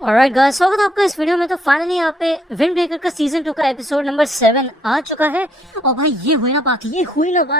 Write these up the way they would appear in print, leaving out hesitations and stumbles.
Alright guys, स्वागत है आपका इस वीडियो में। तो फाइनली यहाँ पे विंड ब्रेकर का सीजन 2 का एपिसोड नंबर 7 आ चुका है। और भाई ये हुई ना बात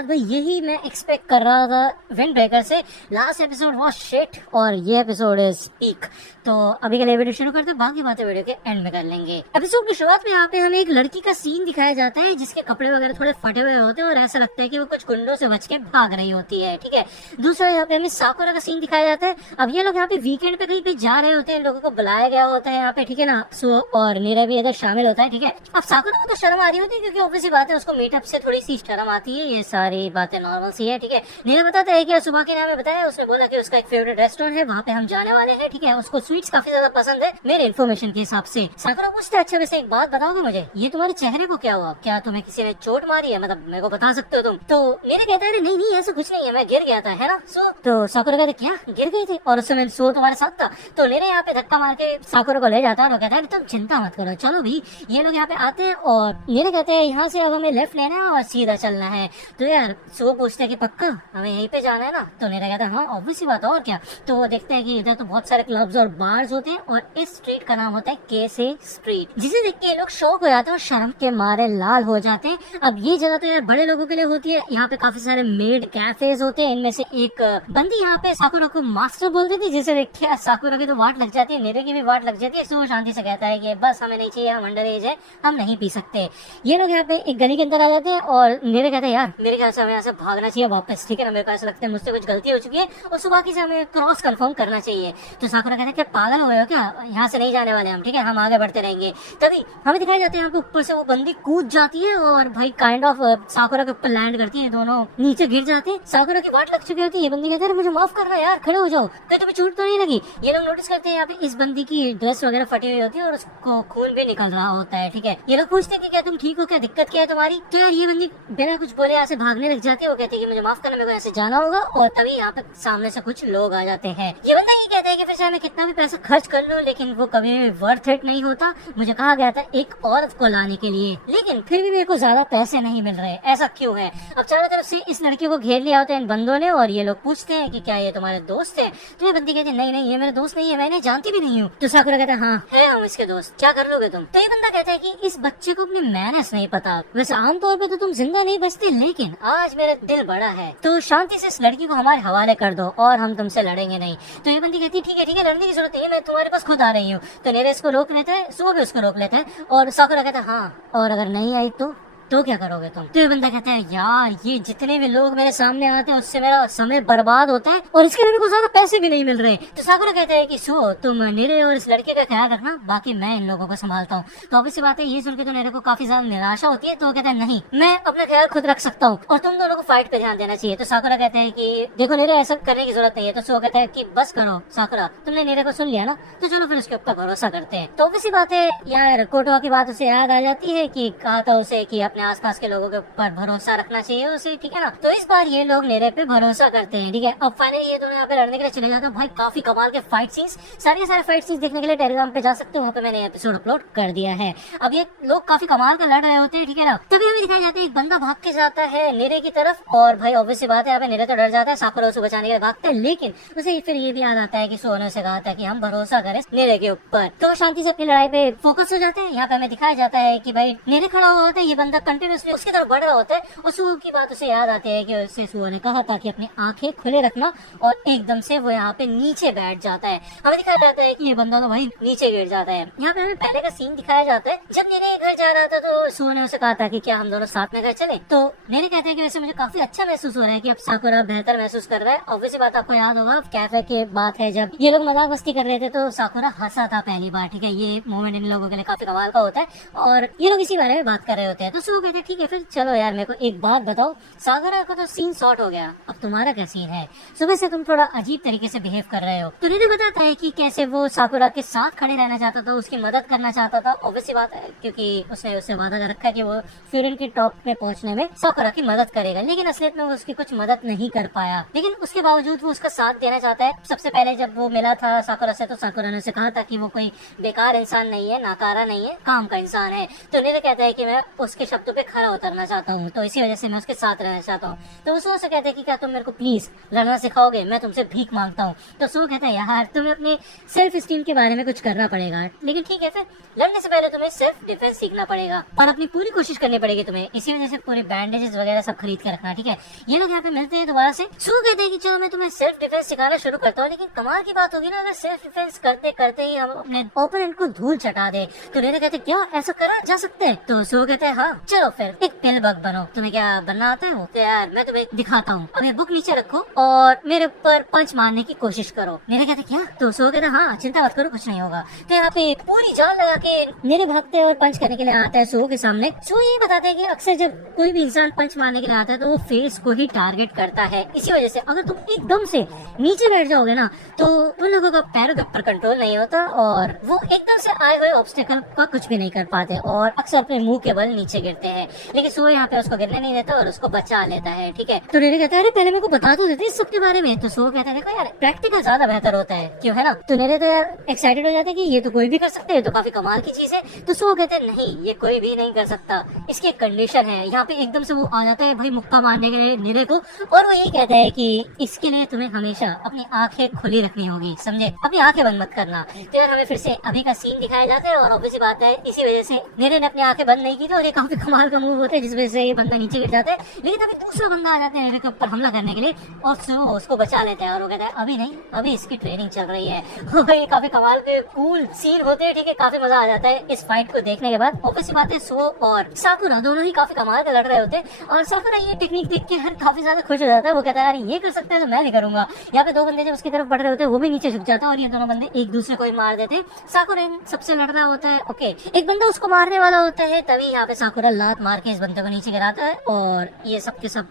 भाई, यही मैं एक्सपेक्ट कर रहा था विंड ब्रेकर से। लास्ट एपिसोड वाज शिट और ये एपिसोड इज पीक। तो अभी के लिए वीडियो शुरू करते हैं, बाकी बातें वीडियो के एंड में कर लेंगे। एपिसोड की शुरुआत में यहाँ पे हमें एक लड़की का सीन दिखाया जाता है जिसके कपड़े वगैरह थोड़े फटे हुए होते हैं और ऐसा लगता है कि वो कुछ गुंडों से बच के भाग रही होती है। ठीक है, दूसरा यहाँ पे हमें साकुरा का सीन दिखाया जाता है। अब ये लोग यहाँ पे वीकेंड पे कहीं पे जा रहे होते हैं, लोगों को बुलाया गया होता है यहाँ पे, ठीक है ना। सो और नीरा भी इधर शामिल होता है। ठीक है, अब साकुरा को तो शर्म आ रही होती है क्योंकि ऑब्वियसली बात है उसको मीटअप से थोड़ी सी शर्म आती है। ये सारी बातें नॉर्मल सी है। ठीक है, नीरा बताता है कि सुबह के नाम बताया, उसने बोला कि उसका एक फेवरेट रेस्टोरेंट है, वहाँ पे हम जाने वाले हैं। ठीक है, उसको स्वीट्स काफी ज्यादा पसंद है मेरे इन्फॉर्मेशन के हिसाब से। साकुरा पूछता है, अच्छा वैसे एक बात बताओगे मुझे, ये तुम्हारे चेहरे को क्या हुआ, क्या तुम्हें किसी ने चोट मारी है, मतलब मेरे को बता सकते हो तुम? तो नीरा कहता है नहीं नहीं ऐसा कुछ नहीं है, मैं गिर गया था, है ना सो। तो साकुरा कहते क्या गिर गई थी और उस समय सो तुम्हारे साथ था? तो नीरा यहाँ पे धक्का मार के साकुरा को ले जाता है और कहता है तुम चिंता मत करो, चलो भी। ये लोग यहाँ पे आते हैं और नीरा कहते हैं यहाँ से अब हमें लेफ्ट लेना है और सीधा चलना है। तो यार सो पूछते हैं कि पक्का हमें यहीं पे जाना है ना? तो नीरा कहता है हाँ ऑब्वियसली बात, और क्या। तो वो देखते हैं कि इधर तो बहुत सारे क्लब्स और बार्स होते हैं और इस स्ट्रीट का नाम होता है केसे स्ट्रीट, जिसे देख के ये लोग शौक हो जाते हैं और शर्म के मारे लाल हो जाते हैं। अब ये जगह तो यार बड़े लोगों के लिए होती है। यहाँ पे काफी सारे मेड कैफेज होते हैं, इनमें से एक बंदी यहाँ पे साकुरा को मास्टर बोलती थी, जिसे देख के साकुरा की तो वाट लग जाती है, नीरे की भी वाट लग जाती है। सो शांति से कहता है कि बस हमें नहीं चाहिए, हम अंडर एज है, हम नहीं पी सकते। ये लोग यहाँ पे एक गली के अंदर आ जाते हैं और नीरे कहते हैं यार मेरे ख्याल से हमें यहाँ से भागना चाहिए वापस। ठीक है ना, मेरे को ऐसा लगता है मुझसे कुछ गलती हो चुकी है और सुबह की से हमें क्रॉस कंफर्म करना चाहिए। तो साकुरा कहते हैं क्या पागल हो गए हो क्या, यहाँ से नहीं जाने वाले हम, ठीक है हम आगे बढ़ते रहेंगे। तभी हमें दिखाई जाते हैं यहाँ पे ऊपर से वो बंदी कूद जाती है और भाई काइंड ऑफ साकुरा के ऊपर लैंड करती है, दोनों नीचे गिर जाते हैं। साकुरा की वाट लग चुकी होती है। ये बंदी कहते हैं मुझे माफ करना यार, खड़े हो जाओ, तो तुम्हें चोट तो नहीं लगी? ये लोग नोटिस करते हैं यहाँ पे इस बंदी की ड्रेस वगैरह फटी हुई होती है और उसको खून भी निकल रहा होता है। ठीक है, ये लोग पूछते हैं कि क्या तुम ठीक हो, क्या दिक्कत क्या है तुम्हारी? तो यार ये बंदी बिना कुछ बोले यहाँ से भागने लग जाती है। वो कहती है कि मुझे माफ करना, मेरे को ऐसे जाना होगा। और तभी यहाँ पे सामने से कुछ लोग आ जाते हैं। ये बंदा ये कहता है कि फिर चाहे मैं कितना भी पैसा खर्च कर लूं लेकिन वो कभी भी वर्थ इट नहीं होता। मुझे कहा गया था एक औरत को लाने के लिए, लेकिन फिर भी मेरे को ज्यादा पैसे नहीं मिल रहे, ऐसा क्यों है? अब चारों तरफ से इस लड़की को घेर लिया होता है इन बंदों ने और ये लोग पूछते हैं कि क्या ये तुम्हारे दोस्त है? तो ये बंदी कहती है नहीं नहीं ये मेरे दोस्त नहीं है, मैं जानती भी नहीं हूँ। तो साकुरा कहता है हाँ है हम इसके दोस्त, क्या कर लोगे तुम? तो ये बंदा कहता है कि इस बच्चे को अपनी मैनर्स नहीं पता, वैसे आमतौर पे तो तुम जिंदा नहीं बचते लेकिन आज मेरा दिल बड़ा है, तो शांति से इस लड़की को हमारे हवाले कर दो और हम तुमसे लड़ेंगे नहीं। तो ये बंदी कहती है ठीक है लड़ने की जरूरत नहीं है, मैं तुम्हारे पास खुद आ रही हूँ। तो नीरा इसको रोक लेता है, सो भी उसको रोक लेता है और साकुरा कहता है हाँ और अगर नहीं आई तो क्या करोगे तुम? तो ये बंदा कहता है यार ये जितने भी लोग मेरे सामने आते हैं उससे मेरा समय बर्बाद होता है और इसके लिए मेरे को ज्यादा पैसे भी नहीं मिल रहे। तो साकुरा कहता है कि सो तुम नीरे और इस लड़के का ख्याल रखना, बाकी मैं इन लोगों को संभालता हूँ। तो ऑब्वियसली बात है ये सुन के तो नीरे को काफी ज्यादा निराशा होती है। तो वो कहता है नहीं मैं अपना ख्याल खुद रख सकता हूँ और तुम दोनों को फाइट पे ध्यान देना चाहिए। तो साकुरा कहते हैं कि देखो नीरे ऐसा करने की जरूरत नहीं है। तो सो कहता है कि बस करो साकुरा, तुमने नीरे को सुन लिया ना, तो चलो फिर उसके ऊपर भरोसा करते हैं। तो ऑब्वियसली बात है यार कोटवा की बात उसे याद आ जाती है कि कहा था उसे कि अपने आसपास के लोगों पर भरोसा रखना चाहिए उसे, ठीक है ना। तो इस बार ये लोग नीरे पे भरोसा करते हैं। ठीक है, अब फाइनली ये दोनों यहाँ पे लड़ने के लिए चले जाते हैं। भाई काफी कमाल के फाइट सीन्स, सारे फाइट सीन्स देखने के लिए टेलीग्राम पे जा सकते हो, वहाँ पे मैंने एपिसोड अपलोड कर दिया है। अब ये लोग काफी कमाल का लड़ रहे होते हैं, ठीक है ना। तभी हमें दिखाई जाता है एक बंदा भाग के जाता है नीरे की तरफ और भाई ऑब्वियसली बात है यहाँ पे नीरे तो डर जाता है, साकुरा उसे बचाने के लिए भागता है, लेकिन उसे फिर ये भी याद आता है कि सोने से कहा था कि हम भरोसा करें नीरे के ऊपर। तो शांति से अपनी लड़ाई पे फोकस हो जाते हैं। यहाँ पे हमें दिखाया जाता है कि भाई नीरे खड़ा हुआ होता है, ये बंदा कंटिन्यूसली उसकी तरफ बढ़ रहा होता है और सुअर की बात उसे याद आती है कि उससे सुअर ने कहा था कि अपनी आंखें खुले रखना और एकदम से वो यहाँ पे नीचे बैठ जाता है। हमें दिखाया जाता है कि ये बंदा तो भाई नीचे गिर जाता है। यहाँ पे हमें पहले का सीन दिखाया जाता है जब नीरे घर जा रहा था तो सुअर ने उसे कहा था कि क्या हम दोनों साथ में घर चले। तो नीरे कहते हैं कि वैसे मुझे काफी अच्छा महसूस हो रहा है कि अब साकुरा बेहतर महसूस कर रहा है। ऑब्वियसली बात आपको याद होगा कैफे की बात है जब ये लोग मजाक मस्ती कर रहे थे तो साकुरा हंसा था पहली बार। ठीक है, ये मोमेंट इन लोगों के लिए काफी कमाल का होता है और ये लोग इसी बारे में बात कर रहे होते हैं। तो सुअर कहते हैं ठीक है फिर चलो यार मेरे को एक बात बताओ, साकुरा का तो सीन सॉर्ट हो गया, अब तुम्हारा क्या सीन है? सुबह से तुम थोड़ा अजीब तरीके से बिहेव कर रहे हो। तो नीरे बताता है कि कैसे वो साकुरा के साथ खड़े रहना चाहता था, उसकी मदद करना चाहता था। ऑब्वियसली बात है क्योंकि उसने उससे वादा कर रखा है कि वो फ्यूरिन की टॉप में पहुंचने में साकुरा की मदद करेगा, लेकिन असलियत में वो उसकी कुछ मदद नहीं कर पाया। लेकिन उसके बावजूद वो उसका साथ देना चाहता है। सबसे पहले जब वो मिला था साकुरा से तो साकुरा ने उसे कहा था कि वो कोई बेकार इंसान नहीं है, नाकारा नहीं है, काम का इंसान है। तो नीरे कहता है कि मैं उसके शब्द शर्तों पे खरा उतरना चाहता हूँ, तो इसी वजह से मैं उसके साथ रहना चाहता हूँ। तो वो से कहते हैं कि क्या तुम मेरे को प्लीज लड़ना सिखाओगे, मैं तुमसे भीख मांगता हूँ। तो सो कहता है यार तुम्हें अपने सेल्फ स्टीम के बारे में कुछ करना पड़ेगा, लेकिन ठीक है फिर लड़ने से पहले तुम्हें सेल्फ डिफेंस सीखना पड़ेगा और अपनी पूरी कोशिश करनी पड़ेगी तुम्हें। इसी वजह से पूरे बैंडेजेस वगैरह सब खरीद के रखना, ठीक है। ये लोग यहाँ पे मिलते हैं दोबारा से। सो कहते हैं कि चलो मैं तुम्हें सेल्फ डिफेंस सिखाना शुरू करता हूँ, लेकिन कमाल की बात होगी ना अगर सेल्फ डिफेंस करते करते ही हम अपने ओपोनेंट को धूल चटा दे। तो नेरे कहते क्या ऐसा करा जा सकते हैं? तो सो कहते हैं हाँ चलो फिर एक पिल बग बनो, तुम्हें क्या बनना आता है? तो यार मैं तुम्हें दिखाता हूँ, अब ये बुक नीचे रखो और मेरे ऊपर पंच मारने की कोशिश करो। नेरे कहते क्या? तो सो कहते हाँ चिंता मत करो कुछ नहीं होगा। तो यहाँ पे पूरी जान लगा के नेरे भागते और पंच करने के लिए आता है सो के सामने। सो ये बताते हैं कि अक्सर जब कोई भी इंसान पंच मारने के लिए आता है तो वो फेस को ही टारगेट करता है। इसी वजह से अगर तुम एकदम से नीचे बैठ जाओगे ना तो उन लोगों का पैरों के ऊपर कंट्रोल नहीं होता और वो एकदम से आए हुए ऑब्स्टिकल का कुछ भी नहीं कर पाते और अक्सर अपने मुंह के बल नीचे गिरते हैं। लेकिन सो यहाँ पे उसको गिरने नहीं देता और उसको बचा लेता है, ठीक है। तो नेरे कहता है अरे पहले मेरे को बता तो देते इस सब के बारे में। तो सो कहता है देखो यार प्रैक्टिकल ज्यादा बेहतर होता है, क्यों है ना। तो नेरे तो यार एक्साइटेड हो जाते हैं कि ये तो कोई भी कर सकते हैं, तो काफी कमाल की चीज है। तो सो कहते हैं नहीं ये कोई भी नहीं कर सकता, इसकी एक कंडीशन है। यहाँ पे एकदम से वो आ जाता है भाई मुक्का मारने के लिए नेरे को और वो ये कहता है कि इसके लिए तुम्हें हमेशा अपनी आंखें खुली रखनी होगी, समझे, अपनी आंखें बंद मत करना। तो यार हमें फिर से अभी का सीन दिखाया जाता है और ऑब्वियसली बात है इसी वजह से नेरे ने अपनी आंखें बंद नहीं की थी और ये काफी कमाल का मूव होता है जिस वजह से ये बंदा नीचे गिर जाता है। लेकिन अभी दूसरा बंदा आ जाता है नेरे के ऊपर हमला करने के लिए और सो उसको बचा लेता है और वो कहता है अभी नहीं, अभी इसकी ट्रेनिंग चल रही है। भाई काफी कमाल के कूल सीन होते हैं, ठीक है, काफी मजा आ जाता है इस फाइट को देखने के बाद। ऑब्वियसली बात है सो और साकुरा दोनों ही काफी कमाल के लड़ रहे होते हैं और साकुरा ये टेक्निक देख के हर काफी ज्यादा खुश हो जाता है। वो कहता है यार ये कर सकता है तो मैं भी करूंगा। यहाँ पे दो बंदे जब उसकी तरफ बढ़ रहे होते हैं वो भी नीचे झुक जाता है और ये दोनों बंदे एक दूसरे को ही मार देते हैं। साकुरा सबसे लड़ रहा होता है, ओके, एक बंदा उसको मारने वाला होता है, तभी यहाँ पे साकुरा लात मार के इस बंदे को नीचे गिराता है और ये सब के सब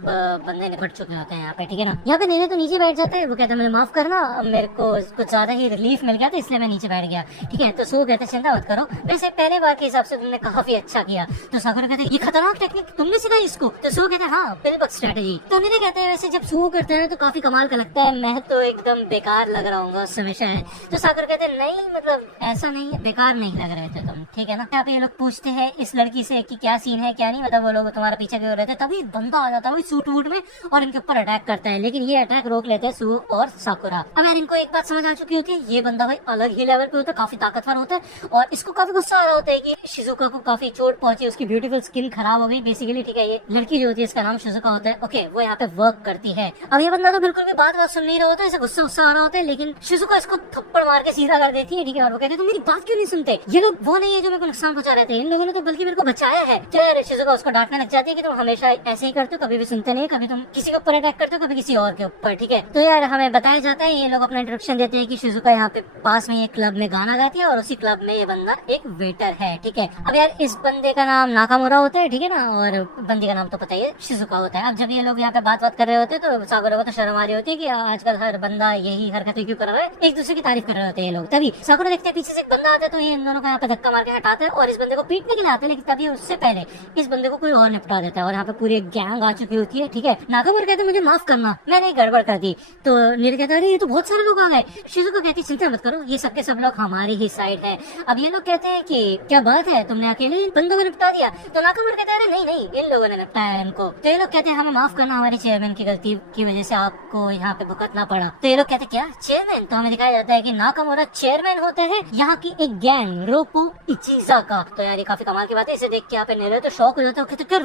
बंदे निपट चुके होते हैं यहाँ पे, ठीक है ना। यहाँ पे नेरे तो नीचे बैठ जाता है, वो कहता है मुझे माफ करना, मेरे को कुछ ज्यादा ही रिलीफ मिल गया था इसलिए मैं नीचे बैठ गया, ठीक है। तो सो कहते हैं चिंता मत करो, वैसे पहले बार के हिसाब से तुमने काफी अच्छा किया। तो साकुरा कहते हैं ये खतरनाक टेक्निक तुमने सिखाई इसको? तो सो कहते हैं हाँ पिलबग स्ट्रेटेजी। तो नेरे कहते हैं वैसे जब सो करते हैं तो काफी कमाल का लगता है, मैं तो एकदम बेकार लग रहा हूँ उस समय शायद। तो साकुरा कहते हैं नहीं मतलब ऐसा नहीं है, बेकार नहीं लग रहे थे तुम, ठीक है ना। यहाँ पे ये लोग पूछते हैं इस लड़की से कि क्या सीन है क्या नहीं, मतलब वो लोग तुम्हारा पीछे क्यों रहे थे। तभी बंदा आ जाता है सूट वूट में और इनके ऊपर अटैक करता है, लेकिन ये अटैक रोक लेते हैं सू और साकुरा। अब यार इनको एक बात समझ आ चुकी होती है, ये बंदा भाई अलग ही लेवल पे होता है, काफी ताकतवर होता है और इसको काफी गुस्सा आ रहा होता है कि शिजुका को काफी चोट पहुंची, उसकी ब्यूटीफुल स्किन खराब हो गई बेसिकली, ठीक है। ये लड़की जो होती है इसका नाम शिजुका होता है, ओके, वो यहाँ पे वर्क करती है। अब ये बंदा तो बिल्कुल भी बात सुन नहीं रहा होता है, इसे गुस्सा आ रहा होता है, लेकिन शिजुका इसको थप्पड़ मार के सीधा कर देती है, ठीक है। और वो कहते हैं तुम मेरी बात क्यों नहीं सुनते, ये लोग वो नहीं है जो मेरे को नुकसान पहुंचा रहे थे, इन लोगों ने तो बल्कि मेरे को बचाया है। तो यार शिजुका उसको डांटने लग जाती है कि तुम हमेशा ऐसे ही करते हो, कभी भी सुनते नहीं, कभी तुम किसी के ऊपर अटैक करते हो कभी किसी और के ऊपर, ठीक है। तो यार हमें बताया जाता है, ये लोग अपना इंट्रोडक्शन देते हैं कि शिजुका यहाँ पे पास में एक क्लब में गाना गाती है और उसी क्लब में ये बंदा एक वेटर है, ठीक है। अब यार इस बंदे का नाम नाकामुरा होता है, ठीक है ना, और बंदी का नाम तो पता ही है शिजुका होता है। अब जब ये लोग यहाँ पे बात कर रहे होते हैं तो साकुरा को तो शर्म आ रही होती है कि आजकल हर बंदा यही हरकतें क्यों कर रहा है, एक दूसरे की तारीफ कर रहे होते हैं ये लोग। तभी साकुरा देखते हैं पीछे से एक बंदा आता है तो ये इन दोनों को यहाँ पे धक्का मार के हटाते हैं और इस बंदे को पीटने के लिए आते हैं, लेकिन तभी उससे पहले इस बंदे को कोई और निपटा देता है और यहाँ पे पूरी गैंग आ चुकी होती है, ठीक है। नाकामुरा कहते हैं मुझे माफ करना, मैंने गड़बड़ कर दी। तो नेरे कहता है अरे ये तो बहुत सारे लोग आ गए। शिजुका कहती है चिंता मत करो, ये सबके सब लोग हमारी ही साइड है। अब ये लोग कहते हैं कि क्या बात है तुमने अकेले इन बंदों को निपटा दिया। तो नाकामुरा कहता है अरे नहीं नहीं इन लोगों ने निपटाया इनको। तो ये लोग कहते हैं हमें माफ करना, हमारे चेयरमैन की गलती की वजह से आपको यहाँ पे भुगतना पड़ा। तो ये लोग कहते हैं क्या चेयरमैन? तो हमें दिखाया जाता है कि नाकामुरा चेयरमैन होते हैं यहाँ की एक गैंग रोपो इचिजा का। तो यार ये काफी कमाल की बात है, इसे देख के यहाँ पे नेरे तो शौक हो जाता है, क्या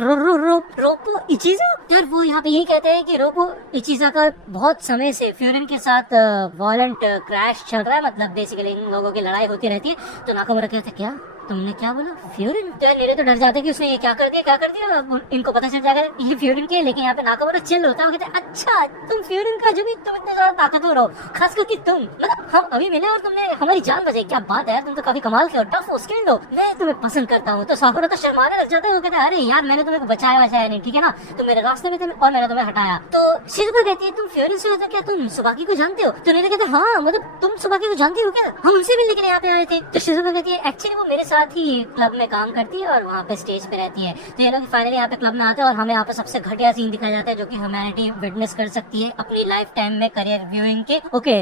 रोपो इचिजा। यार वो यहाँ पे यही कहते हैं कि रोपो इचिजा का बहुत समय से फ्यूरिन के साथ वायलेंट क्रैश चल रहा है, मतलब बेसिकली इन लोगों की लड़ाई होती रहती है। तो नाकामुरा कहते हैं क्या तुमने क्या बोला फ्यूरिन? तो यार नेरे तो डर जाते हैं कि उसने ये क्या कर दिया, इनको पता चल जाएगा ये फ्यूरिन के। लेकिन यहाँ पे नाकामुरा चिल होता है, वो कहते हैं अच्छा तुम फ्यूरिन का जो भी तुम इतने ज्यादा ताकतवर हो, खास करके तुम, मतलब हम अभी मिले और तुमने हमारी जान बचाई, क्या बात है यार, तुम तो काफी कमाल के हो, टफ हो, स्किल्ड हो, मैं तुम्हें पसंद करता हूँ। तो साकुरा तो शर्माने लग जाता है, वो कहते हैं अरे यार मैंने तुम्हें बचाया नहीं, ठीक है ना, तुम मेरे रास्ते में थे और मैंने तुम्हें हटाया। तो शिजुका कहती है तुम फ्यूरिन से होता क्या, तुम सुबाकी को जानते हो? तो नेरे कहते हैं हाँ मतलब तुम सुबाकी को जानती हो क्या, हम उनसे मिलने के लिए यहाँ पे आए थे। तो शिजुका कहती है एक्चुअली वो मेरे साथ साथ ही क्लब में काम करती है और वहाँ पे स्टेज पे रहती है। तो ये लोग फाइनली यहाँ पे क्लब में आते हैं और हमें यहाँ पे सबसे घटिया सीन दिखाया जाता है जो कि ह्यूमैनिटी विटनेस कर सकती है अपनी लाइफ टाइम में करियर व्यूइंग के। ओके,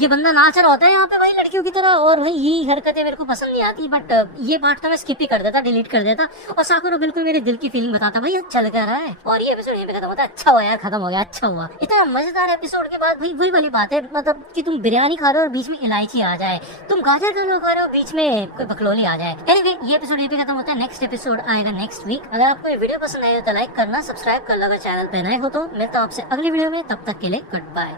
ये बंदा नाच रहा होता है यहाँ पे भाई लड़कियों की तरह, और भाई यही हरकतें मेरे को पसंद नहीं आती, बट ये पार्ट तो मैं स्किप ही कर देता, डिलीट कर देता, और साकुरा बिल्कुल मेरे दिल की फीलिंग बताता भाई अच्छा लग रहा है। और ये एपिसोड यहीं पे खत्म होता है। अच्छा हुआ यार, खत्म हो गया, अच्छा हुआ। इतना मजेदार एपिसोड के बाद भाई वही वाली बात है, मतलब कि तुम बिरयानी खा रहे हो और बीच में इलायची आ जाए, तुम गाजर का हलवा खा रहे हो बीच में कोई बकलोली आ जाए। एनीवे, ये एपिसोड यहीं पे खत्म होता है। नेक्स्ट एपिसोड आएगा नेक्स्ट वीक। अगर आपको ये वीडियो पसंद आई हो तो लाइक करना, सब्सक्राइब कर लो अगर चैनल पे नए हो तो। मिलता हूं आपसे अगली वीडियो में, तब तक के लिए गुड बाय।